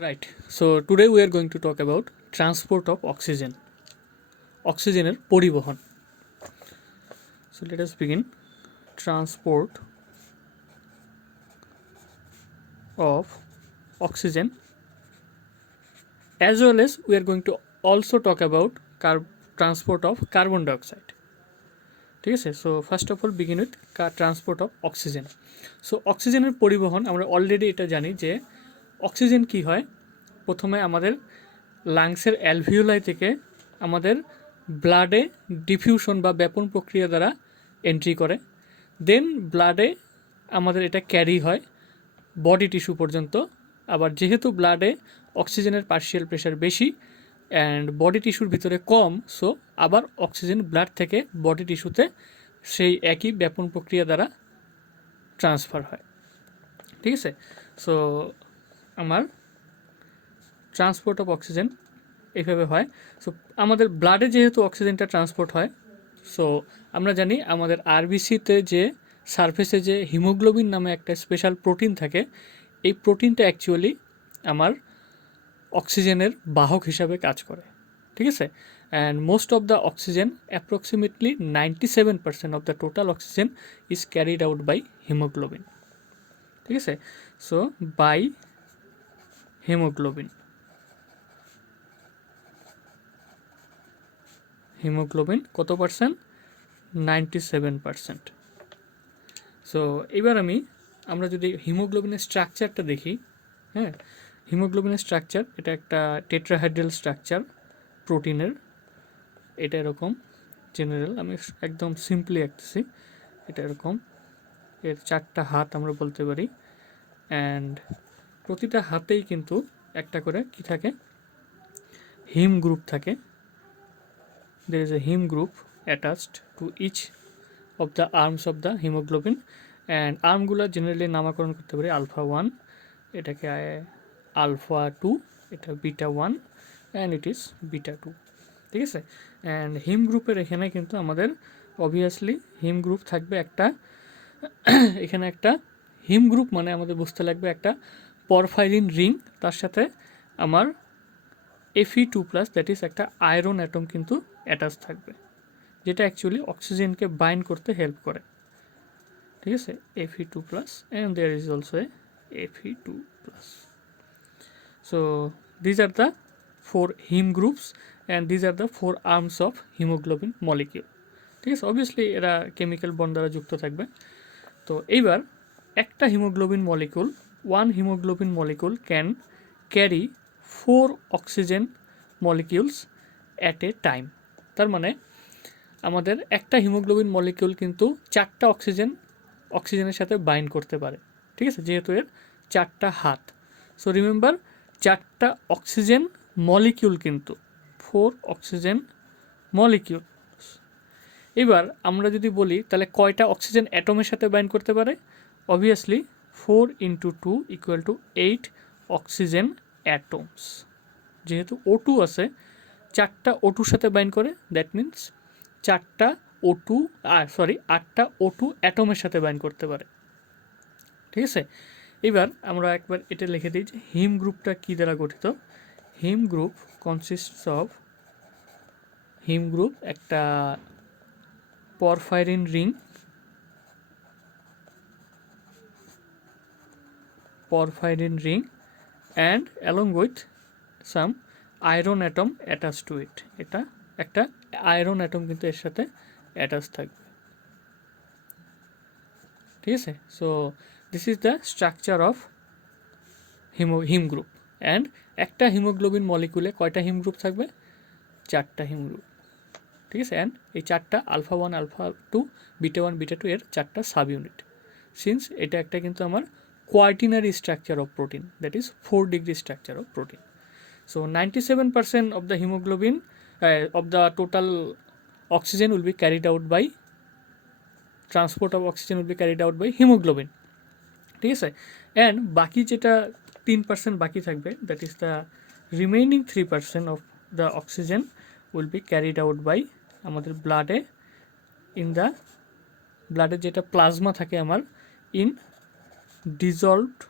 Right. So today we are going to talk about transport of oxygen. অক্সিজেনের পরিবহন. So let us begin. Transport of oxygen, as well as we are going to also talk about transport of carbon dioxide. ঠিক আছে, so first of all begin with transport of oxygen. So অক্সিজেনের পরিবহন আমরা already এটা জানি যে oxygen কি হয়. প্রথমে আমাদের লাংসের অ্যালভিওলাই থেকে আমাদের ব্লাডে ডিফিউশন বা ব্যাপন প্রক্রিয়া দ্বারা এন্ট্রি করে, দেন ব্লাডে আমাদের এটা ক্যারি হয় বডি টিস্যু পর্যন্ত. আবার যেহেতু ব্লাডে অক্সিজেনের পার্শিয়াল প্রেশার বেশি অ্যান্ড বডি টিস্যুর ভিতরে কম, সো আবার অক্সিজেন ব্লাড থেকে বডি টিস্যুতে সেই একই ব্যাপন প্রক্রিয়া দ্বারা ট্রান্সফার হয়. ঠিক আছে, সো আমার ট্রান্সপোর্ট অফ অক্সিজেন এইভাবে হয়. সো আমাদের ব্লাডে যেহেতু অক্সিজেনটা ট্রান্সপোর্ট হয়, সো আমরা জানি আমাদের আরবিসিতে যে সারফেসে যে হিমোগ্লোবিন নামে একটা স্পেশাল প্রোটিন থাকে, এই প্রোটিনটা অ্যাকচুয়ালি আমার অক্সিজেনের বাহক হিসাবে কাজ করে. ঠিক আছে, and most of the oxygen, approximately 97% of the total oxygen is carried out by haemoglobin. ঠিক আছে, সো বাই হিমোগ্লোবিন. হিমোগ্লোবিন কত পার্সেন্ট? 97%. সো এবার আমরা যদি হিমোগ্লোবিনের স্ট্রাকচারটা দেখি, হ্যাঁ, হিমোগ্লোবিনের স্ট্রাকচার এটা একটা টেট্রাহাইড্রাল স্ট্রাকচার প্রোটিনের. এটা এরকম জেনারেল, আমি একদম সিম্পলি আঁকতেছি. এটা এরকম, এর 4টা হাত আমরা বলতে পারি, অ্যান্ড প্রতিটা হাতেই কিন্তু একটা করে কি থাকে, হিম গ্রুপ থাকে. there is a heme group attached to each of the arms of the hemoglobin, and আর্মগুলো জেনারেলি নামকরণ করতে পারি আলফা 1, এটাকে আলফা 2, এটা beta 1 and it is beta 2. ঠিক আছে, অ্যান্ড হিম গ্রুপের এখানে কিন্তু আমাদের অবভিয়াসলি হিম গ্রুপ থাকবে একটা. এখানে একটা হিম গ্রুপ মানে আমাদের বুঝতে লাগবে একটা পরফাইরিন রিং, তার সাথে আমার Fe2+, দ্যাট ইজ একটা আয়রন অ্যাটম কিন্তু অ্যাটাচ থাকবে, যেটা অ্যাকচুয়ালি অক্সিজেনকে বাইন্ড করতে হেল্প করে. ঠিক আছে, Fe2+, and there is also a Fe2+. So these are the 4 haem groups and these are the 4 arms of haemoglobin molecule. ঠিক আছে, অবভিয়াসলি এরা কেমিক্যাল বন্ড দ্বারা যুক্ত থাকবে. তো এইবার একটা haemoglobin molecule, one haemoglobin molecule can carry 4 oxygen molecules at a time. তার মানে আমাদের একটা হিমোগ্লোবিন মলিকিউল কিন্তু 4টা অক্সিজেনের সাথে বাইন্ড করতে পারে. ঠিক আছে, যেহেতু এর 4টা হাত. সো রিমেম্বার, 4টা অক্সিজেন মলিকিউল কিন্তু 4 অক্সিজেন মলিকিউল. এবার আমরা যদি বলি তাহলে কয়টা অক্সিজেন অ্যাটমের সাথে বাইন্ড করতে পারে, অবভিয়াসলি 4 × 2 = 8 অক্সিজেন অ্যাটমস. যেহেতু O2 আছে, 4টা O2 সাথে বাইন্ড করে, দ্যাট মিনস 8টা O2 অ্যাটমের সাথে বাইন্ড করতে পারে. ঠিক আছে, এবার আমরা একবার এটা লিখে দিই যে হিম গ্রুপটা কী দ্বারা গঠিত. Heme group consists of, heme group একটা porphyrin ring and along with some iron atom attached to it. এটা একটা আয়রন অ্যাটম কিন্তু এর সাথে অ্যাটাচ থাকবে. ঠিক আছে, so this is the structure of heme group. And একটা হিমোগ্লোবিন মলিকুলে কয়টা হিম গ্রুপ থাকবে? 4টা হিম গ্রুপ. ঠিক আছে, অ্যান্ড এই 4টা আলফা 1, আলফা 2, বিটা 1, বিটা 2 এর 4টা সাব ইউনিট. সিন্স এটা একটা কিন্তু আমার quaternary structure of protein, that is 4 degree structure of protein. So 97% of the hemoglobin of the total oxygen will be carried out by transport of oxygen will be carried out by haemoglobin. ঠিক আছে, and বাকি যেটা 3% বাকি থাকবে, that is the remaining 3% of the oxygen will be carried out by আমাদের ব্লাডে, in the ব্লাডে যেটা plasma থাকে আমার, ইন dissolved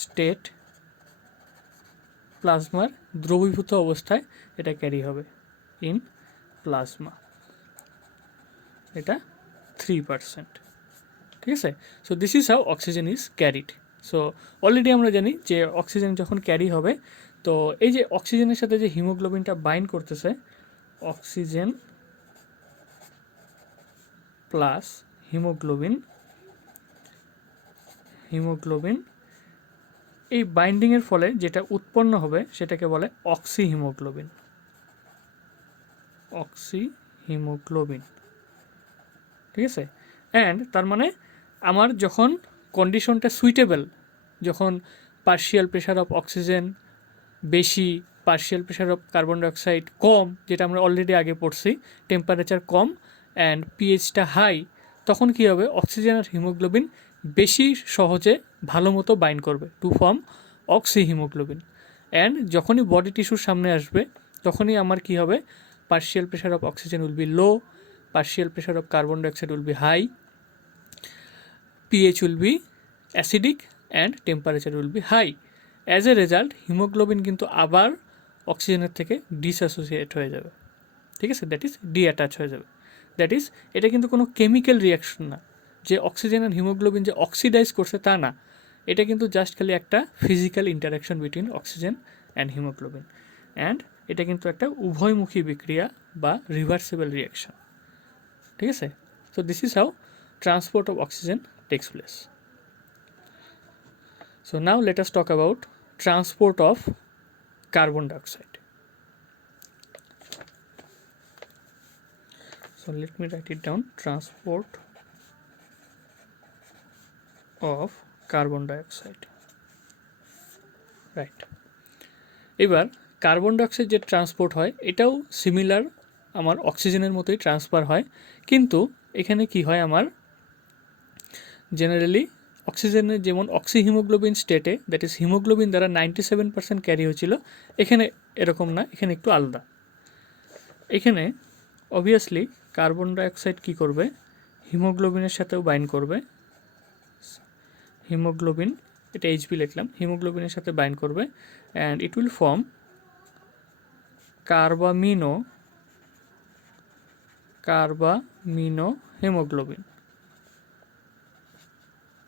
স্টেট প্লাজমার দ্রবীভূত অবস্থায় এটা ক্যারি হবে ইন প্লাজমা, এটা 3%, ঠিক আছে। So this is how oxygen is carried. So already আমরা জানি যে অক্সিজেন যখন ক্যারি হবে, তো এই যে অক্সিজেনের সাথে যে হিমোগ্লোবিনটা বাইন্ড করতেছে, অক্সিজেন প্লাস হিমোগ্লোবিন, এই বাইন্ডিংয়ের ফলে যেটা উৎপন্ন হবে সেটাকে বলে অক্সিহিমোগ্লোবিন, ঠিক আছে। অ্যান্ড তার মানে আমার যখন কন্ডিশনটা সুইটেবল, যখন পার্শিয়াল প্রেশার অফ অক্সিজেন বেশি, partial pressure of carbon dioxide কম, যেটা আমরা অলরেডি আগে পড়ছি, টেম্পারেচার কম অ্যান্ড পিএইচটা হাই, তখন কী হবে, অক্সিজেন আর হিমোগ্লোবিন বেশি সহজে ভালো মতো বাইন্ড করবে টু ফর্ম অক্সিহিমোগ্লোবিন। অ্যান্ড যখনই বডি টিস্যুর সামনে আসবে তখনই আমার কী হবে, partial pressure of oxygen will B low, partial pressure of carbon dioxide will be high, pH will be acidic and temperature will be high. As a result haemoglobin কিন্তু আবার অক্সিজেনের থেকে ডিসঅ্যাসোসিয়েট হয়ে যাবে, ঠিক আছে, দ্যাট ইজ ডিঅ্যাটাচ হয়ে যাবে। দ্যাট ইজ এটা কিন্তু কোনো কেমিক্যাল রিয়াকশন না যে অক্সিজেন আর হিমোগ্লোবিন যে অক্সিডাইজ করছে তা না, এটা কিন্তু জাস্ট খালি একটা physical interaction between oxygen and haemoglobin, and এটা কিন্তু একটা উভয়মুখী বিক্রিয়া বা রিভার্সিবল রিয়াকশন, ঠিক আছে। So this is how transport of oxygen takes place. So now let us talk about transport of carbon dioxide. So let me write it down, transport of carbon dioxide, right. এবার carbon dioxide যে transport হয় এটাও similar আমার অক্সিজেনের মতোই transfer হয়, কিন্তু এখানে কি হয়, আমার জেনারেলি অক্সিজেনের যেমন অক্সিহিমোগ্লোবিন স্টেটে, দ্যাট ইজ হিমোগ্লোবিন দ্বারা 97% ক্যারি হয়েছিল, এখানে এরকম না, এখানে একটু আলাদা। এখানে অবভিয়াসলি কার্বন ডাইঅক্সাইড কী করবে, হিমোগ্লোবিনের সাথেও বাইন্ড করবে, হিমোগ্লোবিন, এটা এইচবি লিখলাম, হিমোগ্লোবিনের সাথে বাইন্ড করবে and it will form carbamino haemoglobin,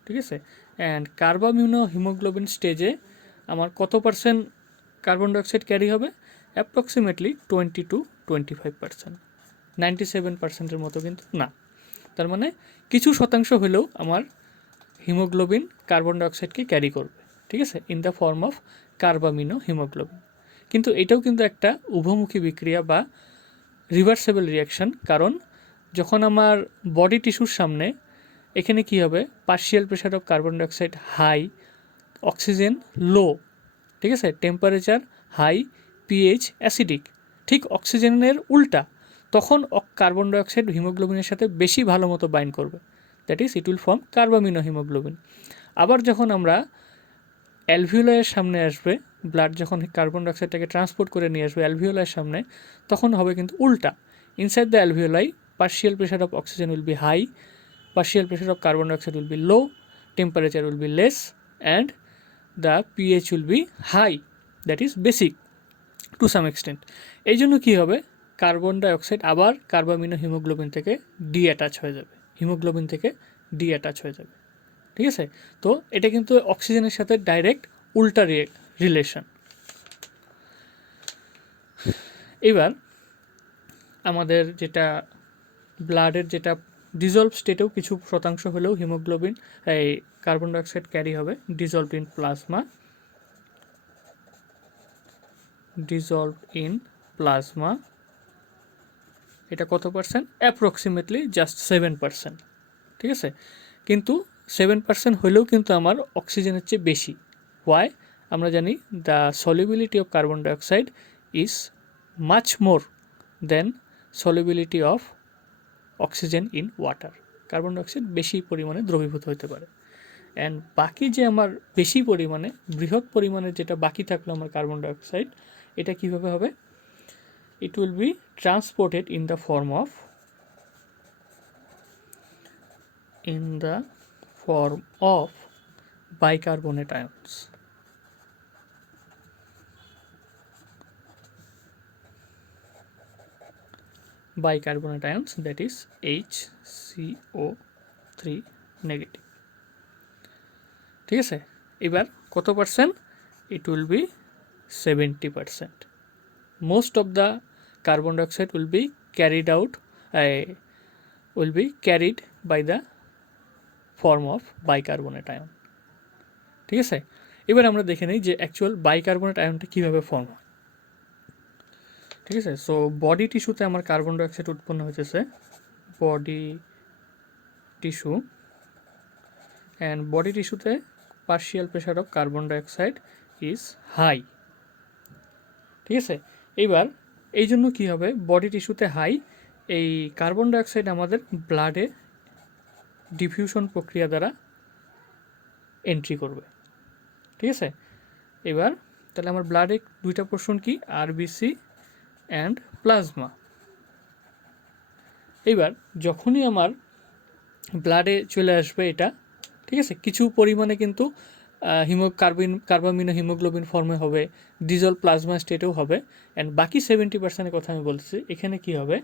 ঠিক আছে। অ্যান্ড কার্বামিনো হিমোগ্লোবিন স্টেজে আমার কত পার্সেন্ট কার্বন ডাইঅক্সাইড ক্যারি হবে, অ্যাপ্রক্সিমেটলি 20-25%, 97%-এর মতো কিন্তু না। তার মানে কিছু শতাংশ হলেও আমার হিমোগ্লোবিন কার্বন ডাইঅক্সাইডকে ক্যারি করবে, ঠিক আছে, in the form of carbamino haemoglobin. কিন্তু এটাও কিন্তু একটা উভমুখী বিক্রিয়া বা রিভার্সেবল রিয়াকশন, কারণ যখন আমার বডি টিস্যুর সামনে এখানে কি হবে, partial pressure of carbon dioxide high, oxygen low, ঠিক আছে, টেম্পারেচার হাই, পিএইচ অ্যাসিডিক, ঠিক অক্সিজেনের উল্টা, তখন কার্বন ডাইঅক্সাইড হিমোগ্লোবিনের সাথে বেশি ভালো মতো বাইন্ড করবে, that is it will form carbamino haemoglobin. আবার যখন আমরা অ্যালভিওলাইয়ের সামনে আসবে, ব্লাড যখন কার্বন ডাইঅক্সাইডটাকে ট্রান্সপোর্ট করে নিয়ে আসবে অ্যালভিওলাইয়ের সামনে, তখন হবে কিন্তু উল্টা, inside the alveoli partial pressure of oxygen will be high, partial pressure of carbon dioxide will be low, temperature will be less, and the pH will be high, that is basic to some extent. এই জন্য কী হবে, carbon dioxide আবার carbamino haemoglobin থেকে ডিঅ্যাটাচ হয়ে যাবে, haemoglobin থেকে ডিঅ্যাটাচ হয়ে যাবে, ঠিক আছে। তো এটা কিন্তু অক্সিজেনের সাথে ডাইরেক্ট উল্টা রিলেশন। এবার আমাদের যেটা ব্লাডের যেটা ডিজলভ স্টেটেও কিছু শতাংশ হলেও হিমোগ্লোবিন এই কার্বন ডাইঅক্সাইড ক্যারি হবে ডিজলভ ইন প্লাজমা, এটা কত পার্সেন্ট, অ্যাপ্রক্সিমেটলি জাস্ট 7%, ঠিক আছে। কিন্তু 7% হলেও কিন্তু আমার অক্সিজেনের চেয়ে বেশি। ওয়াই, আমরা জানি the solubility of carbon dioxide is much more than solubility of oxygen in water, carbon dioxide বেশি পরিমাণে দ্রবীভূত হতে পারে। অ্যান্ড বাকি যে আমার বেশি পরিমাণে বৃহৎ পরিমাণে যেটা বাকি থাকলো আমার কার্বন ডাইঅক্সাইড, এটা কীভাবে হবে, ইট will B transported in the form of bicarbonate ions, bicarbonate ions, that is HCO3 negative. ঠিক আছে, এবার কত percent? It will B 70%. Most of the carbon dioxide will be carried out, will be carried by the form of bicarbonate ion। ঠিক আছে, এবার আমরা দেখে নিই যে অ্যাকচুয়াল বাইকার্বনেট আয়নটা কীভাবে ফর্ম হয়। ঠিক আছে, সো বডি টিস্যুতে আমার কার্বন ডাইঅক্সাইড উৎপন্ন হয়েছে, বডি টিস্যু, অ্যান্ড বডি টিস্যুতে partial pressure of carbon dioxide is high. ঠিক আছে, এইবার এই জন্য কী হবে, বডি টিস্যুতে হাই, এই কার্বন ডাইঅক্সাইড আমাদের ব্লাডে ডিফিউশন প্রক্রিয়া দ্বারা এন্ট্রি করবে। ঠিক আছে, এবার তাহলে আমার ব্লাডে দুইটা পোর্শন কি, আরবিসি অ্যান্ড প্লাজমা। এবার যখনই আমার ব্লাডে চলে আসবে এটা, ঠিক আছে, কিছু পরিমাণে কিন্তু কার্বামিনো হিমোগ্লোবিন ফর্মে হবে, ডিজল প্লাজমা স্টেটেও হবে, অ্যান্ড বাকি 70%-এর কথা আমি বলতেছি। এখানে কি হবে,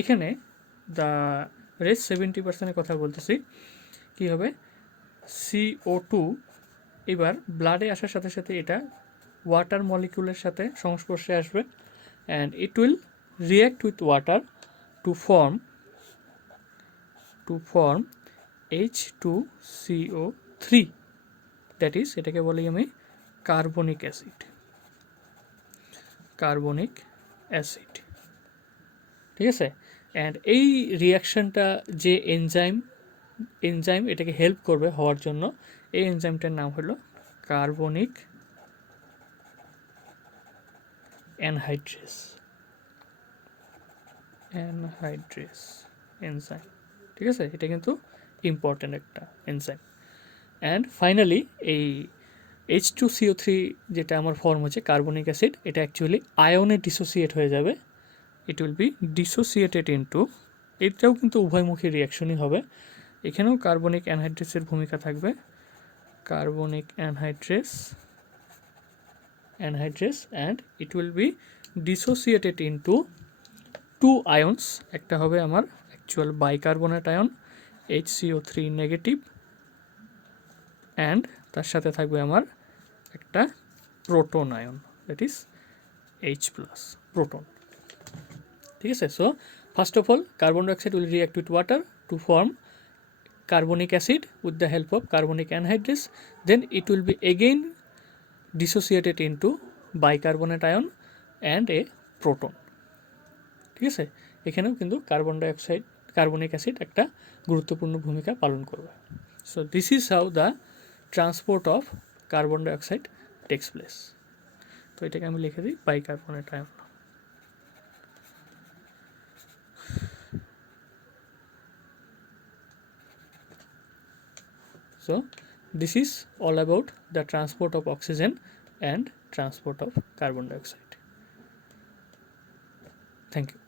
এখানে দ্য রেস্ট 70%-এর কথা বলতেছি, কি হবে, CO2 এবার ব্লাডে আসার সাথে সাথে এটা ওয়াটার মলিকিউলের সাথে সংস্পর্শে আসবে, and it will react with water to form H2CO3, that is, এটাকে বলি আমি কার্বনিক অ্যাসিড। ঠিক আছে, অ্যান্ড এই রিয়াকশানটা যে এনজাইম এটাকে হেল্প করবে হওয়ার জন্য, এই এনজাইমটার নাম হলো কার্বনিক অ্যানহাইড্রেস এনজাইম। ঠিক আছে, এটা কিন্তু ইম্পর্ট্যান্ট একটা এনজাইম। অ্যান্ড ফাইনালি এই H2CO3 যেটা আমার ফর্ম হচ্ছে কার্বনিক অ্যাসিড, এটা অ্যাকচুয়ালি আয়নে ডিসোসিয়েট হয়ে যাবে। ইট উইল বি ডিসোসিয়েটেড ইনটু, এটাও কিন্তু উভয়মুখী রিয়াকশনই হবে, এখানেও কার্বনিক অ্যানহাইড্রেসের ভূমিকা থাকবে, carbonic anhydrase and it will be dissociated into two ions. একটা হবে আমার actual bicarbonate ion HCO3 negative, and তার সাথে থাকবে আমার একটা proton ion, that is H+, proton. ঠিক আছে, so first of all carbon dioxide will react with water to form carbonic acid with the help of carbonic anhydrous, then it will be again dissociated into bicarbonate ion and a proton। ঠিক আছে, এখানেও কিন্তু carbonic acid একটা গুরুত্বপূর্ণ ভূমিকা পালন করবে। So this is how the transport of carbon dioxide takes place. তো এটাকে আমি লিখে দিই bicarbonate ion. So this is all about the transport of oxygen and transport of carbon dioxide. Thank you.